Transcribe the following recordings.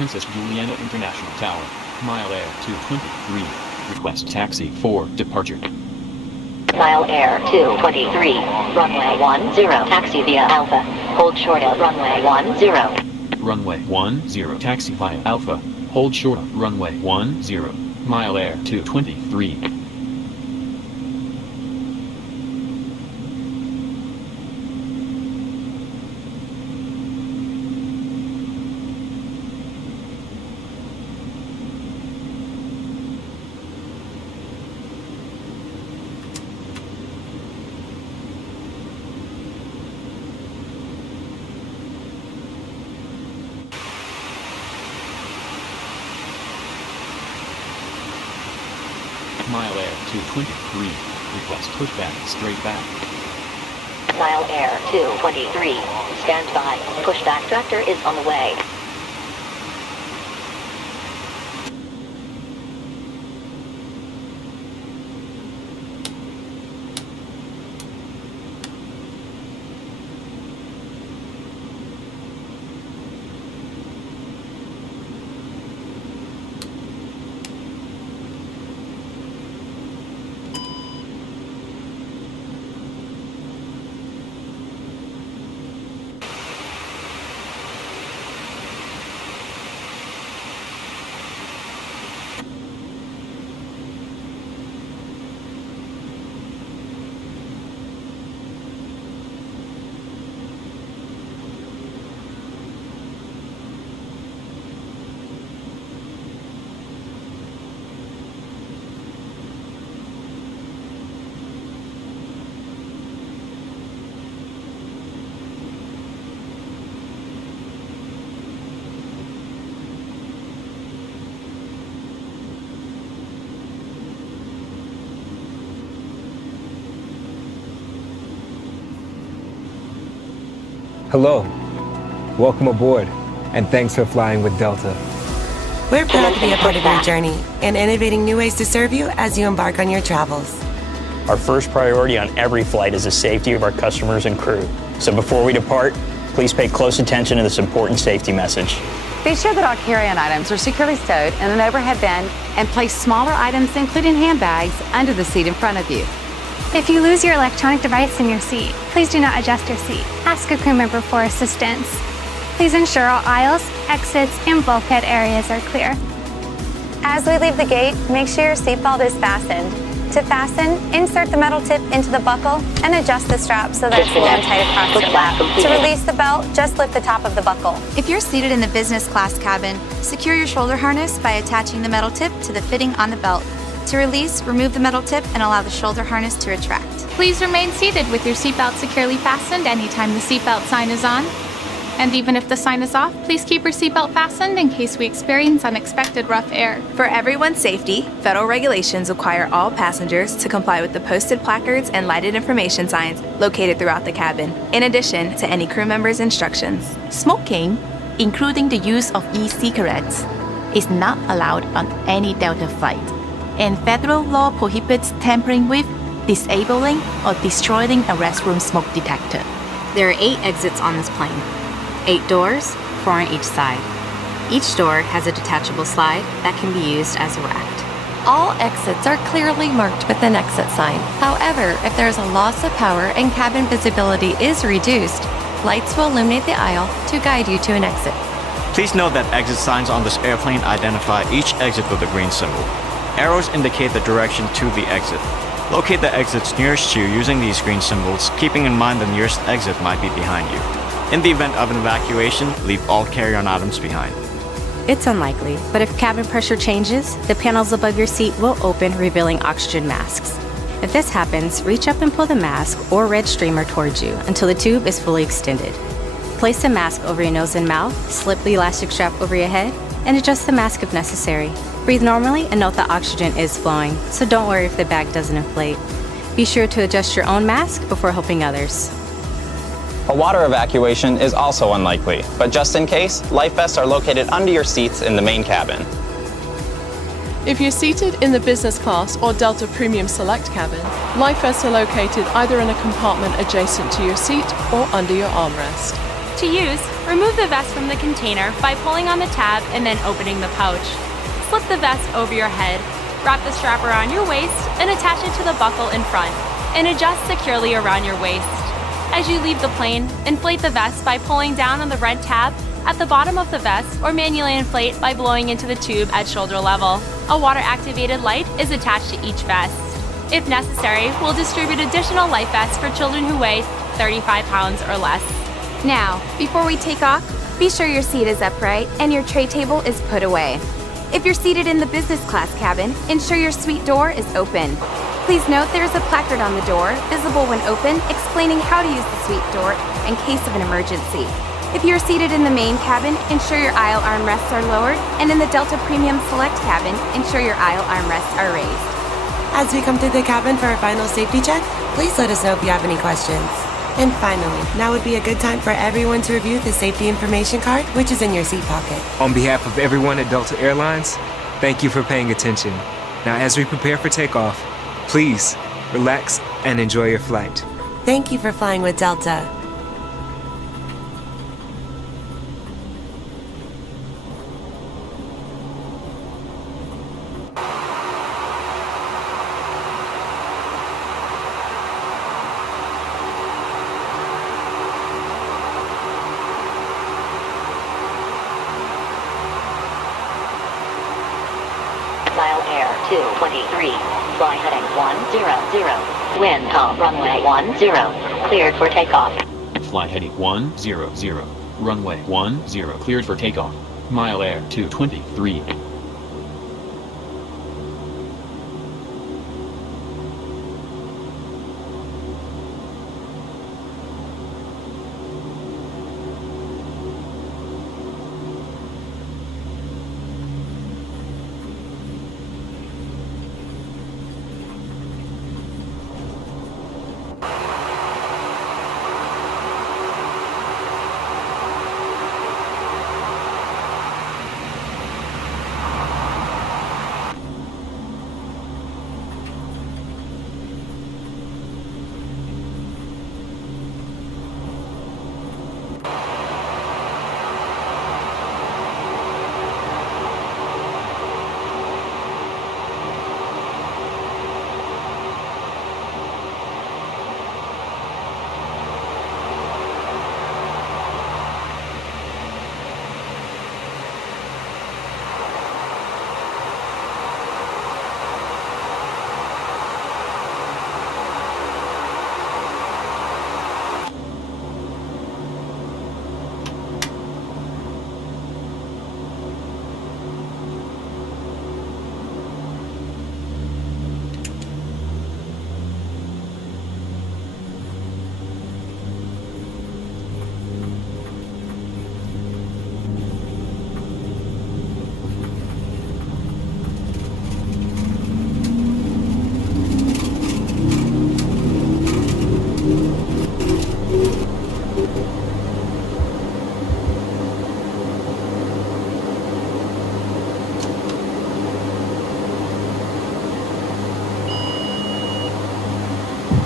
Princess Juliana International Tower. Mile Air 223. Request taxi for departure. Mile Air 223. Runway 10. Taxi via Alpha. Hold short at runway 10. Runway 10. Taxi via Alpha. Hold short at runway 10. Mile Air 223. Mile Air 223. Request pushback straight back. Mile Air 223. Stand by. Pushback tractor is on the way. Hello, welcome aboard, and thanks for flying with Delta. We're proud to be a part of your journey and innovating new ways to serve you as you embark on your travels. Our first priority on every flight is the safety of our customers and crew. So before we depart, please pay close attention to this important safety message. Be sure that all carry-on items are securely stowed in an overhead bin and place smaller items, including handbags, under the seat in front of you. If you lose your electronic device in your seat, please do not adjust your seat. Ask a crew member for assistance. Please ensure all aisles, exits, and bulkhead areas are clear. As we leave the gate, make sure your seatbelt is fastened. To fasten, insert the metal tip into the buckle and adjust the strap so that it's low and tight across your lap. To release the belt, just lift the top of the buckle. If you're seated in the business class cabin, secure your shoulder harness by attaching the metal tip to the fitting on the belt. To release, remove the metal tip and allow the shoulder harness to retract. Please remain seated with your seatbelt securely fastened anytime the seatbelt sign is on. And even if the sign is off, please keep your seatbelt fastened in case we experience unexpected rough air. For everyone's safety, federal regulations require all passengers to comply with the posted placards and lighted information signs located throughout the cabin, in addition to any crew member's instructions. Smoking, including the use of e-cigarettes, is not allowed on any Delta flight. And federal law prohibits tampering with, disabling, or destroying a restroom smoke detector. There are 8 exits on this plane. 8 doors, 4 on each side. Each door has a detachable slide that can be used as a raft. All exits are clearly marked with an exit sign. However, if there is a loss of power and cabin visibility is reduced, lights will illuminate the aisle to guide you to an exit. Please note that exit signs on this airplane identify each exit with a green symbol. Arrows indicate the direction to the exit. Locate the exits nearest you using these green symbols, keeping in mind the nearest exit might be behind you. In the event of an evacuation, leave all carry-on items behind. It's unlikely, but if cabin pressure changes, the panels above your seat will open, revealing oxygen masks. If this happens, reach up and pull the mask or red streamer towards you until the tube is fully extended. Place the mask over your nose and mouth, slip the elastic strap over your head, and adjust the mask if necessary. Breathe normally and note that oxygen is flowing, so don't worry if the bag doesn't inflate. Be sure to adjust your own mask before helping others. A water evacuation is also unlikely, but just in case, life vests are located under your seats in the main cabin. If you're seated in the business class or Delta Premium Select cabin, life vests are located either in a compartment adjacent to your seat or under your armrest. To use, remove the vest from the container by pulling on the tab and then opening the pouch. Slip the vest over your head, wrap the strap around your waist, and attach it to the buckle in front, and adjust securely around your waist. As you leave the plane, inflate the vest by pulling down on the red tab at the bottom of the vest, or manually inflate by blowing into the tube at shoulder level. A water-activated light is attached to each vest. If necessary, we'll distribute additional life vests for children who weigh 35 pounds or less. Now, before we take off, be sure your seat is upright and your tray table is put away. If you're seated in the business class cabin, ensure your suite door is open. Please note there is a placard on the door, visible when open, explaining how to use the suite door in case of an emergency. If you're seated in the main cabin, ensure your aisle armrests are lowered, and in the Delta Premium Select cabin, ensure your aisle armrests are raised. As we come through the cabin for our final safety check, please let us know if you have any questions. And finally, now would be a good time for everyone to review the safety information card, which is in your seat pocket. On behalf of everyone at Delta Airlines, thank you for paying attention. Now, as we prepare for takeoff, please relax and enjoy your flight. Thank you for flying with Delta. Mile Air 223, fly heading 100, wind calm runway 10, cleared for takeoff. Fly heading 100, runway 10, cleared for takeoff. Mile Air 223.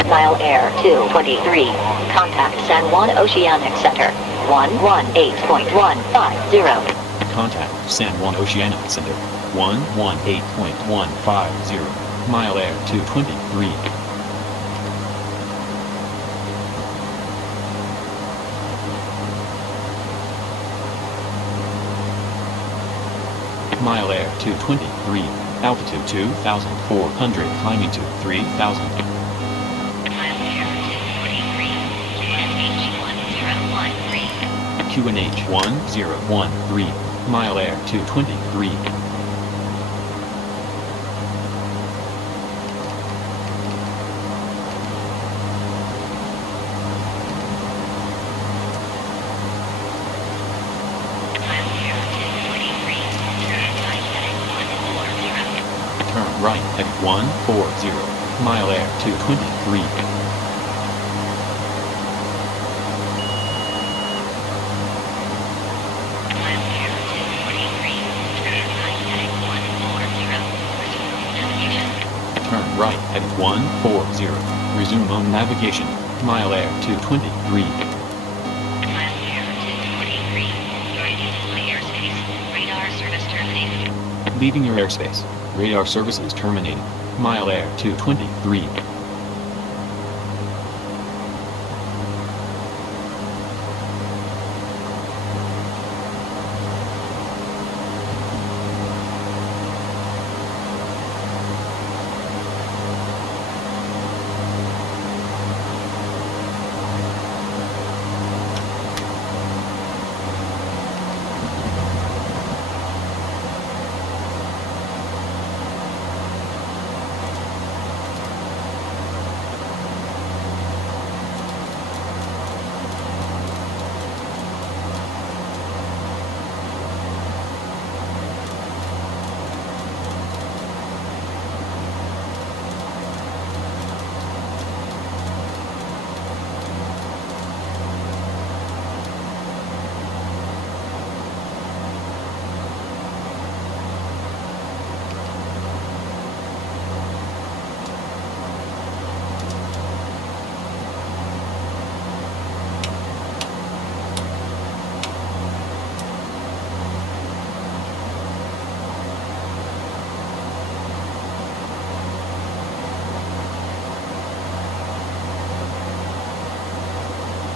Mile Air 223, contact San Juan Oceanic Center, 118.150. Contact San Juan Oceanic Center, 118.150. Mile Air 223. Mile Air 223, altitude 2,400, climbing to 3,000. QNH 1013, Mile Air 223. Turn right at 140, Mile Air 223. Turn right at 140. Resume on navigation. Mile Air 223. Leaving your airspace. Radar services terminated. Mile Air 223.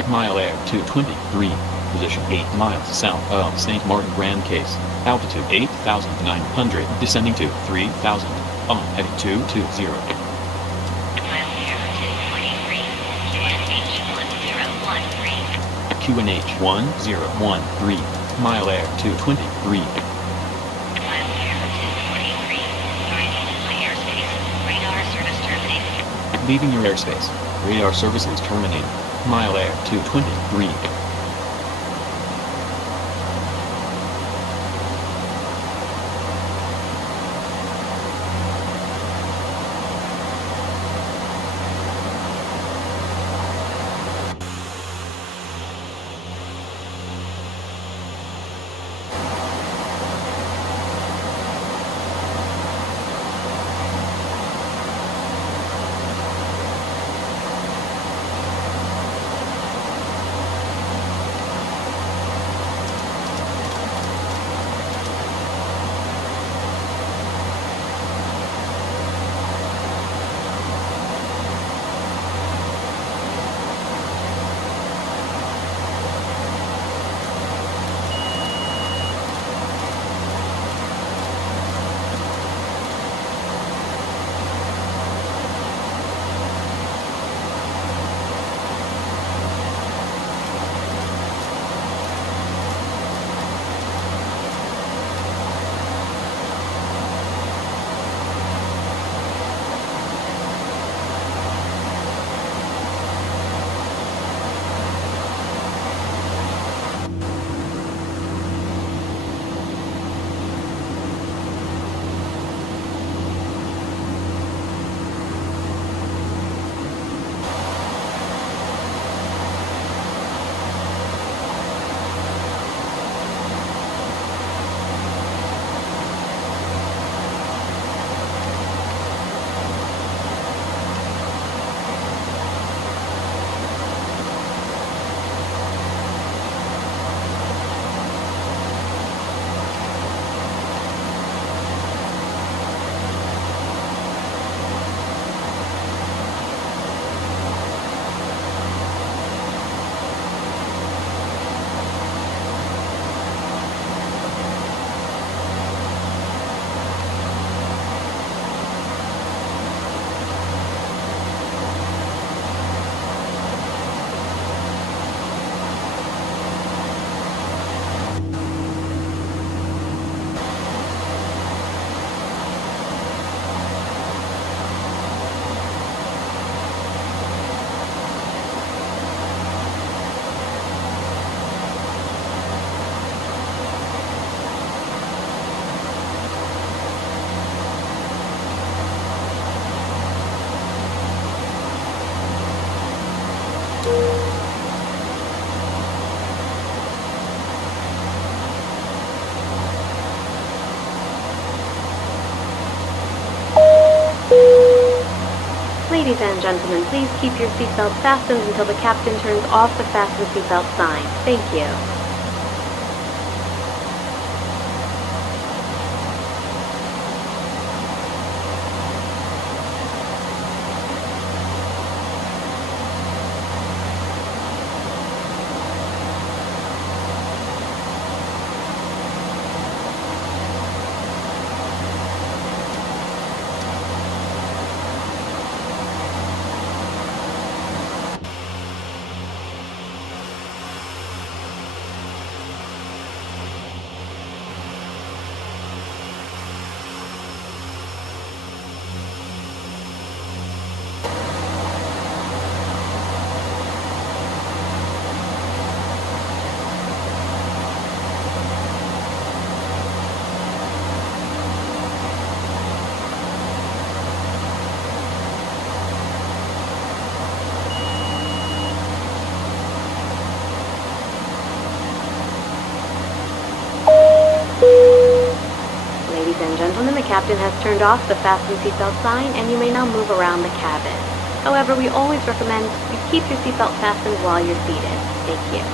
Mile Air 223, position 8 miles south of St. Martin Grand Case, altitude 8,900, descending to 3,000, on heading 220. QNH 1013, Mile Air 223. Leaving your airspace. Radar services terminated. Mile Air 223. Ladies and gentlemen, please keep your seatbelt fastened until the captain turns off the fasten seatbelt sign. Thank you. gentlemen, the captain has turned off the fasten seatbelt sign and you may now move around the cabin. However, we always recommend you keep your seatbelt fastened while you're seated. Thank you.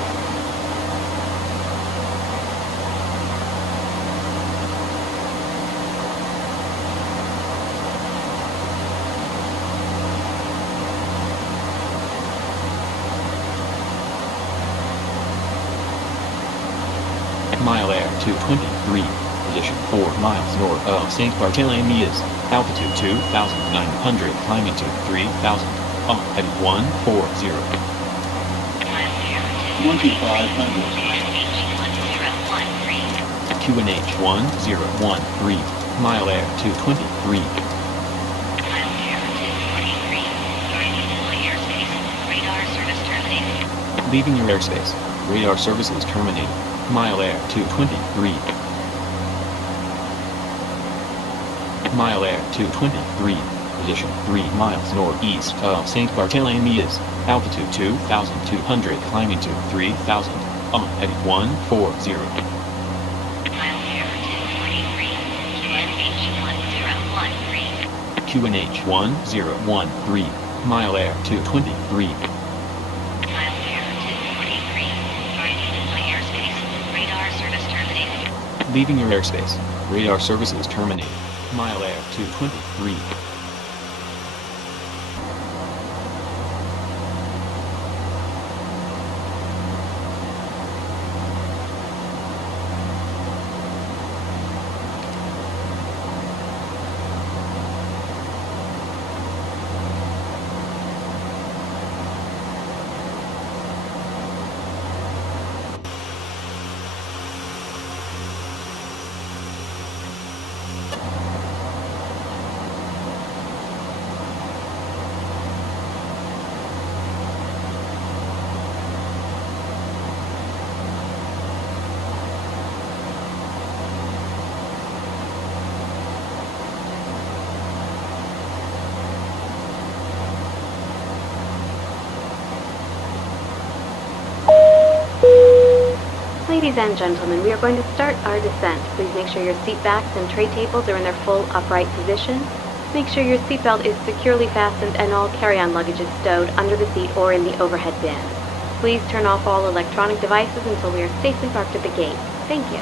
Mile air 223, position 4 miles north of St. Bartholomew's, altitude 2,900, climbing to 3,000, on heading 140. 2,500. QNH 1013, mile air 223. Leaving your airspace. Radar services terminated. Mile air 223. Mile air 223. Position 3 miles northeast of St. Bartholomew's. Altitude 2,200, climbing to 3,000. On heading 140. QNH 1013. Mile air 223. Leaving your airspace. Radar services terminated. Mile air 223. Ladies and gentlemen, we are going to start our descent. Please make sure your seat backs and tray tables are in their full upright position. Make sure your seatbelt is securely fastened and all carry-on luggage is stowed under the seat or in the overhead bin. Please turn off all electronic devices until we are safely parked at the gate. Thank you.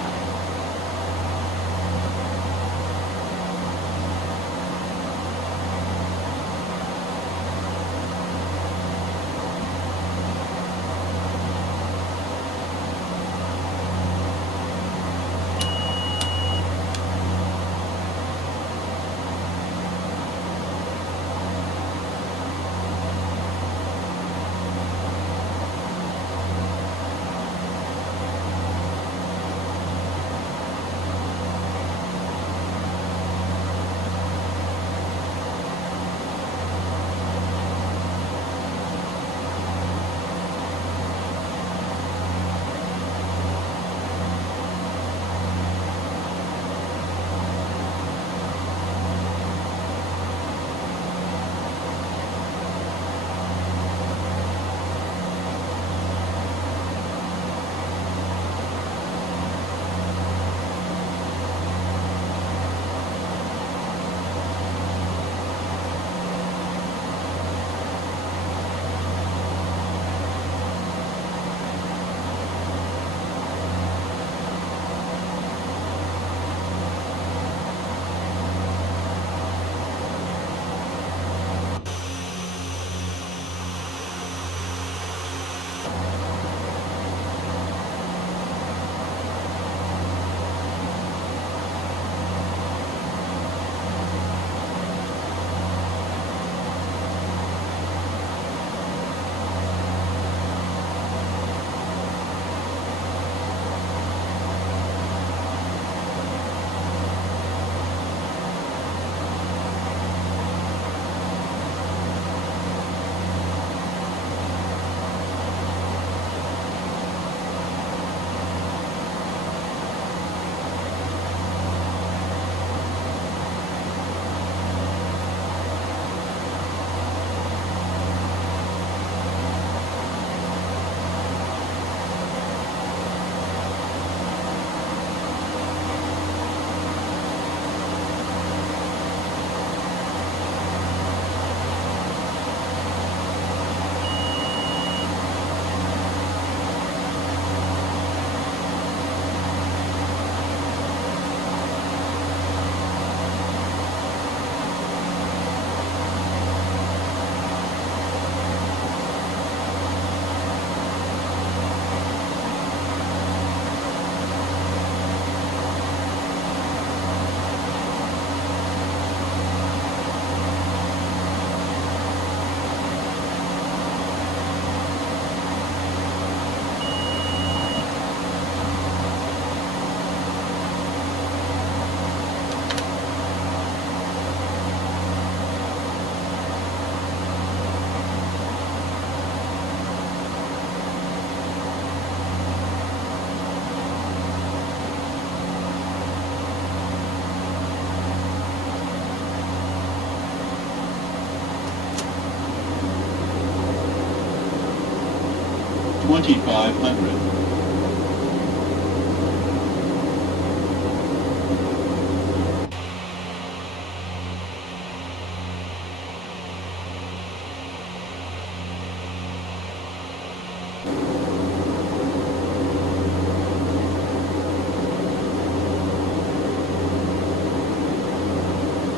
2500.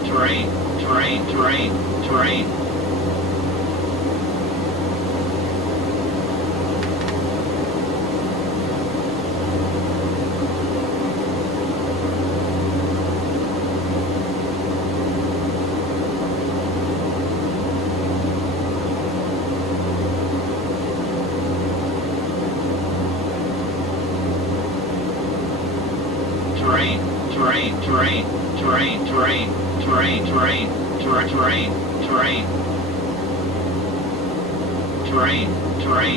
Terrain, terrain, terrain, terrain. Terrain, terrain, terrain, terrain, terrain, terrain, terrain, terrain, terrain, terrain,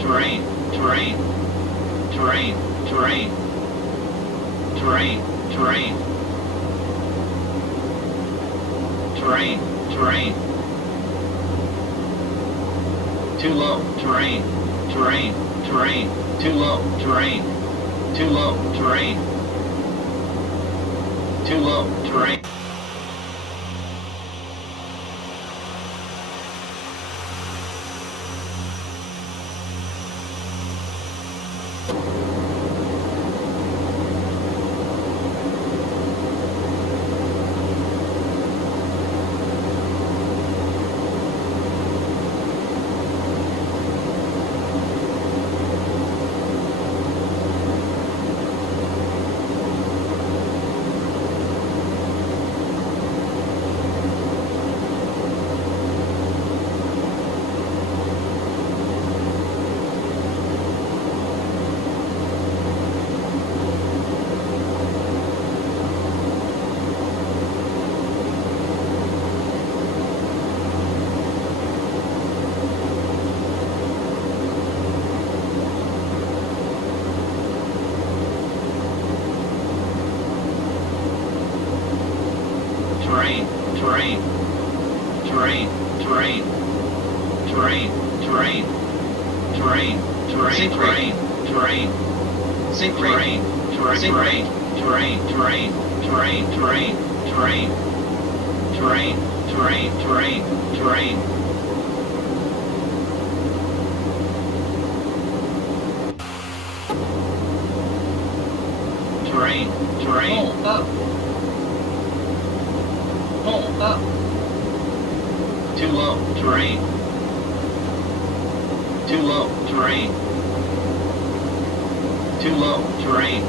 terrain, terrain, terrain, terrain, terrain, terrain, terrain, terrain, terrain, too low, terrain, terrain, terrain, too low, terrain, too low, terrain, too low, terrain. Terrain, terrain, terrain, terrain, terrain, terrain, terrain, terrain, terrain, terrain, sync terrain, terrain, terrain, terrain, terrain, terrain, terrain, terrain, terrain, terrain, terrain. Terrain, terrain, up. Pull up. Too low, terrain. Too low, terrain. Too low, terrain.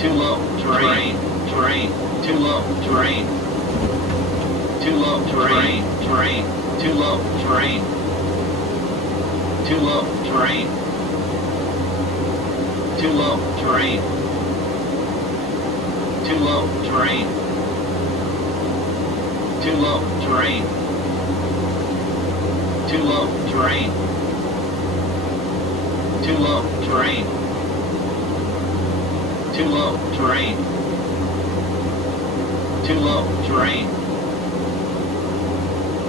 Too low, terrain, terrain. Too low, terrain. Too low, terrain, terrain. Too low, terrain. Too low, terrain. Too low, terrain. Too low, terrain. Too low, terrain. Too low, terrain. Too low, terrain. Too low, terrain. Too low, terrain.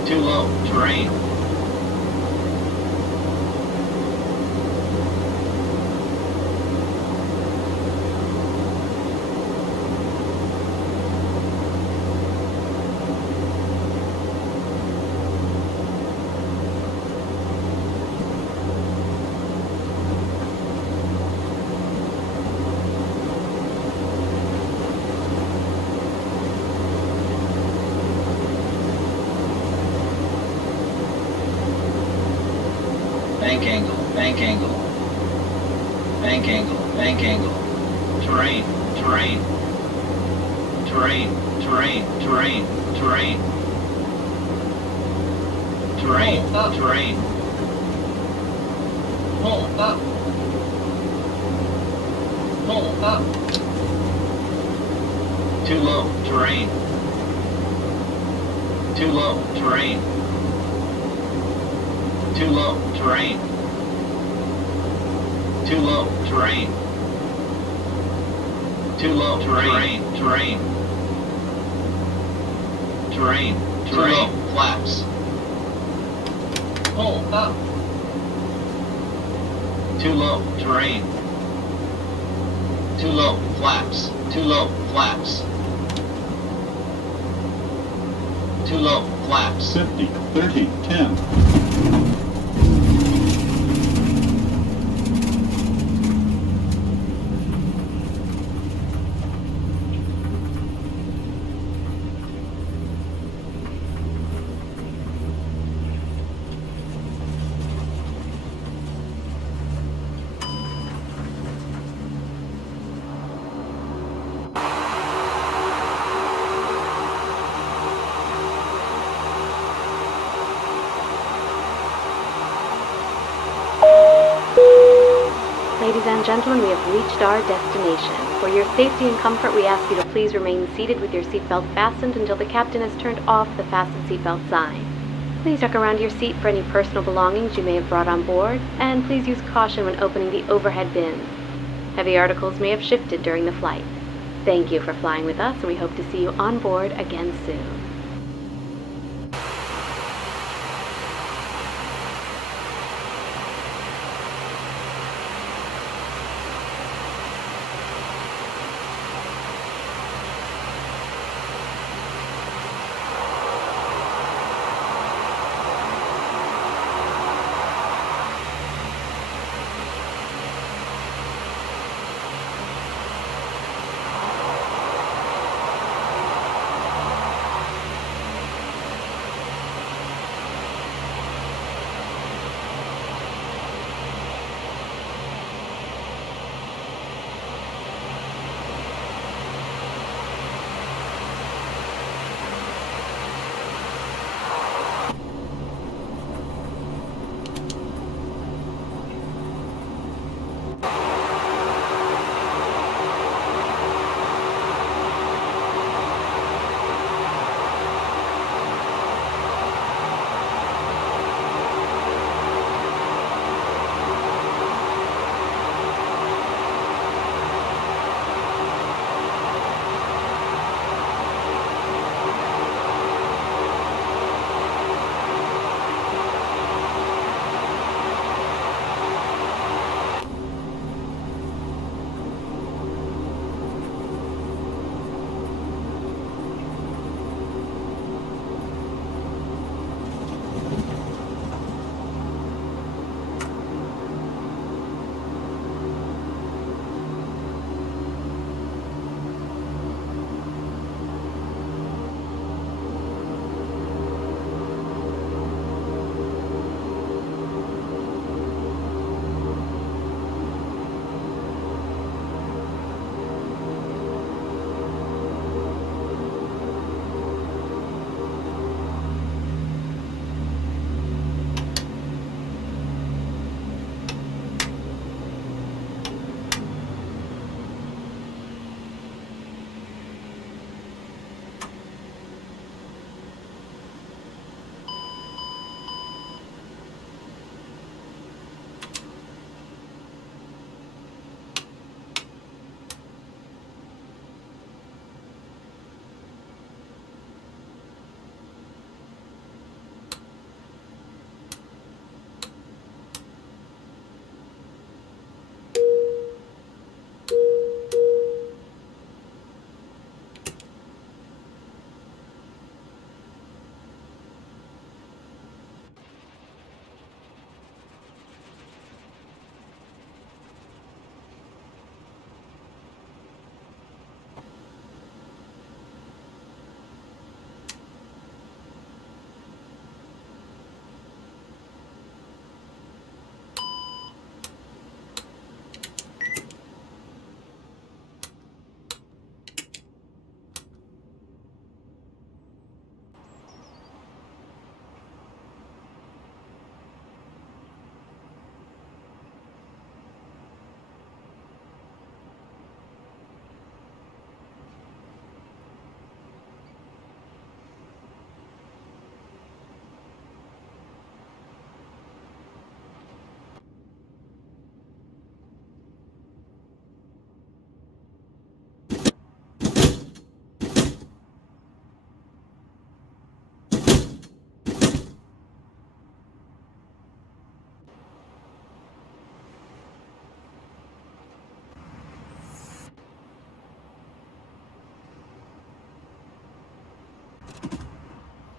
Too low, terrain. Bank angle, bank angle. Bank angle, bank angle. Terrain, terrain. Terrain, terrain, terrain, terrain. Terrain, up, terrain. Pull up. Pull up. Too low, terrain. Too low, terrain. Too low, terrain. Too low, terrain. Too low, terrain, terrain. Terrain, terrain, flaps. Pull up. Too low. Terrain. Too low. Flaps. Too low. Flaps. Too low. Flaps. 50, 30, 10. Ladies and gentlemen, we have reached our destination. For your safety and comfort, we ask you to please remain seated with your seatbelt fastened until the captain has turned off the fasten seatbelt sign. Please duck around your seat for any personal belongings you may have brought on board, and please use caution when opening the overhead bins. Heavy articles may have shifted during the flight. Thank you for flying with us, and we hope to see you on board again soon.